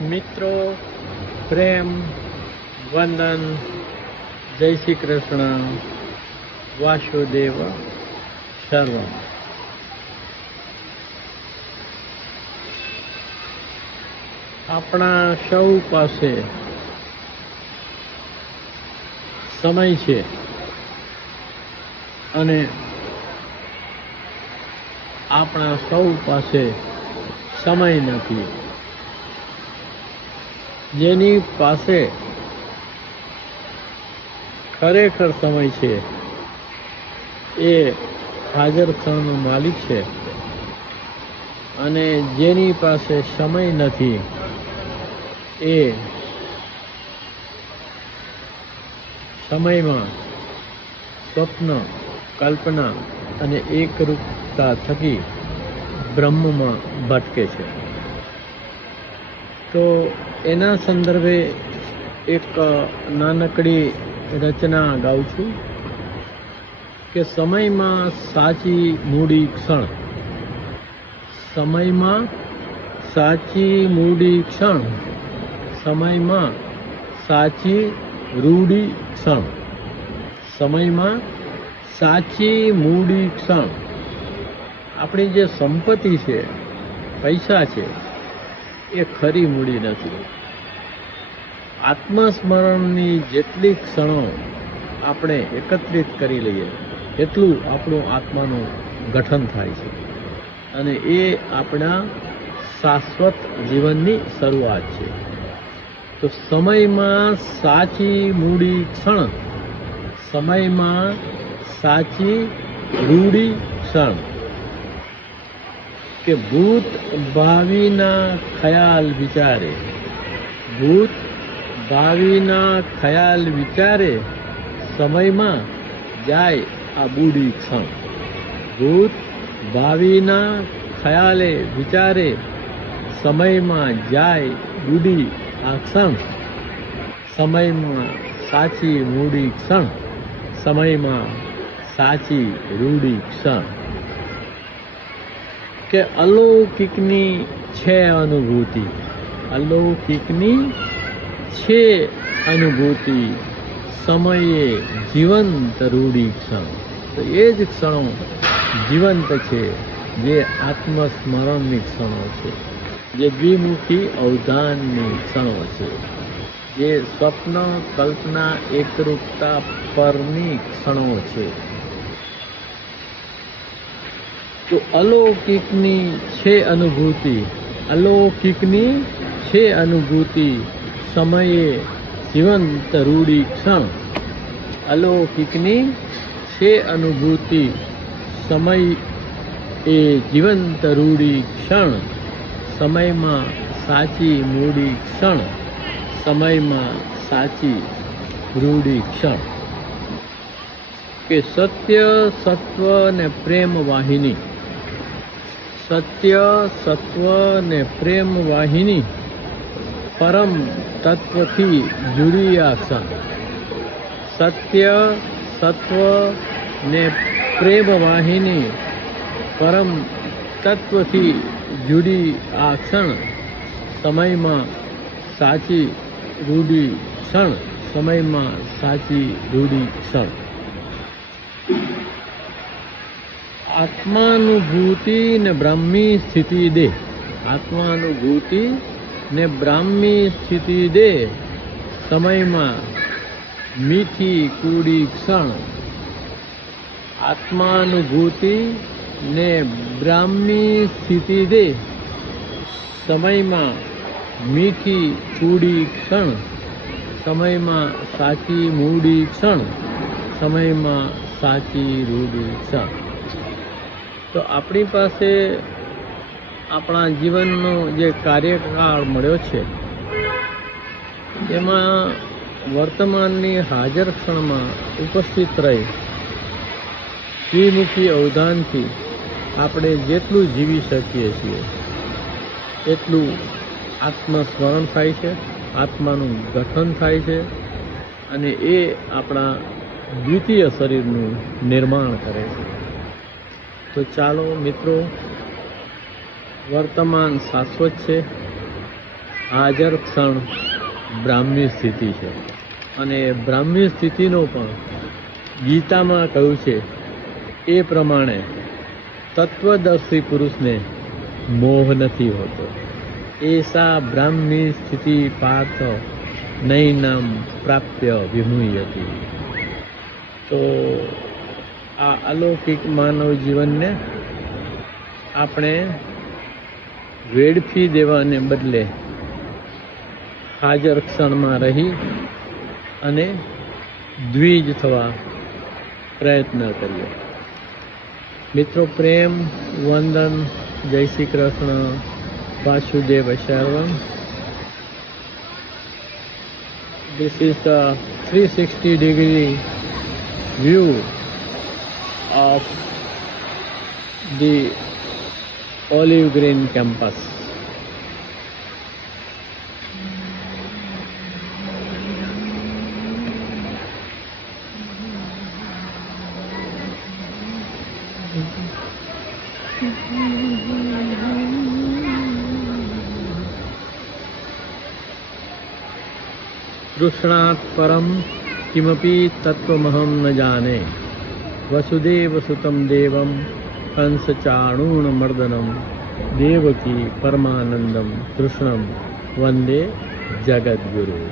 મિત્રો, પ્રેમ, વંદન, જય શ્રી કૃષ્ણ, વાસુદેવ સર્વ આપણા સૌ પાસે સમય છે અને આપણા સૌ પાસે સમય નથી. જેની પાસે ખરેખર સમય છે, એ હાજર ક્ષણનો માલિક છે અને જેની પાસે સમય નથી, એ સમયમાં સ્વપ્ન, કલ્પના અને એકરૂપતા થકી બ્રહ્મમાં ભટકે છે. તો એના સંદર્ભે એક નાનકડી રચના ગાઉં છું કે સમયમાં સાચી મૂડી ક્ષણ, સમયમાં સાચી મૂડી ક્ષણ, સમયમાં સાચી રૂડી ક્ષણ, સમયમાં સાચી મૂડી ક્ષણ. આપણી જે સંપત્તિ છે, પૈસા છે, એ ખરી મૂડી નથી. આત્મસ્મરણની જેટલી ક્ષણો આપણે એકત્રિત કરી લઈએ, એટલું આપણું આત્માનું ગઠન થાય છે. અને એ આપણા શાશ્વત જીવનની શરૂઆત છે. તો સમયમાં સાચી મૂડી ક્ષણ, સમયમાં સાચી રૂડી ક્ષણ કે ભૂત ભાવિના ખ્યાલ વિચારે, ભૂત ભાવિના ખયાલ વિચારે સમયમાં જાય આ બુડી ક્ષણ. ભૂત ભાવિના ખયાલે વિચારે સમયમાં જાય બુડી આ ક્ષણ. સમયમાં સાચી મૂડી ક્ષણ. સમયમાં સાચી રૂડી ક્ષણ. કે અલૌકિકની છે અનુભૂતિ. અલૌકિકની છે અનુભૂતિ. સમયે જીવંત રૂઢી ક્ષણ. તો એ જ ક્ષણો જીવંત છે, જે આત્મસ્મરણની ક્ષણો છે. જે દ્વિમુખી અવધાનની ક્ષણો છે. જે સ્વપ્ન, કલ્પના, એકરૂપતા પરની ક્ષણો છે. તો અલૌકિકની છે અનુભૂતિ. અલૌકિકની છે અનુભૂતિ. સમયે જીવંત રૂડી ક્ષણ, અલૌકિકની છે અનુભૂતિ, સમય એ જીવંત રૂડી ક્ષણ, સમયમાં સાચી મૂડી ક્ષણ, સમયમાં સાચી રૂડી ક્ષણ. કે સત્ય, સત્વ ને પ્રેમ વાહિની, સત્ય, સત્વ ને પ્રેમ વાહિની, પરમ તત્વથી જુડી આ સત્ય, સત્વ ને પ્રેમ વાહિની પરમ તત્વથી જુડી આ ક્ષણ સમયમાં સાચી, રૂઢી ક્ષણ સમયમાં સાચી, રૂઢી ક્ષણ. આત્માનુભૂતિ ને બ્રહ્મી સ્થિતિ દે આત્માનુભૂતિ ને બ્રાહ્મી સ્થિતિ દે સમયમાં મીઠી કુડી ક્ષણ. આત્માનુભૂતિ ને બ્રાહ્મી સ્થિતિ દે સમયમાં મીઠી કુડી ક્ષણ. સમયમાં સાચી મૂડી ક્ષણ. સમયમાં સાચી રૂડી ક્ષણ. તો આપણી પાસે આપણા જીવનનો જે કાર્યકાળ મળ્યો છે, એમાં વર્તમાનની હાજર ક્ષણમાં ઉપસ્થિત રહી દ્વિમુખી અવધાનથી આપણે જેટલું જીવી શકીએ છીએ, એટલું આત્મસ્મરણ થાય છે, આત્માનું ગઠન થાય છે અને એ આપણા દ્વિતીય શરીરનું નિર્માણ કરે છે. તો ચાલો મિત્રો વર્તમાન શાશ્વત છે. હાજર ક્ષણ બ્રાહ્મી સ્થિતિ છે. અને બ્રાહ્મી સ્થિતિનો પણ ગીતામાં કહ્યું છે, એ પ્રમાણે તત્વદર્શી પુરુષને મોહ નથી હોતો. એસા બ્રાહ્મી સ્થિતિ પાર્થ નૈનામ પ્રાપ્ય હતી તો આ અલૌકિક માનવ જીવનને આપણે વેડફી દેવાને બદલે હાજર ક્ષણમાં રહી અને દ્વિજ થવા પ્રયત્ન કરીએ મિત્રો, પ્રેમ, વંદન, જય Shri Krishna, Vasudev શર્વમ This is the 360 degree view of the olive green campus तृष्णात् परम किमपि तत्वमहम न जाने। वसुदेव सुतम देवम కంసచాణూణమర్దనం దేవకి పరమానందం కృష్ణం వందే జగద్గురు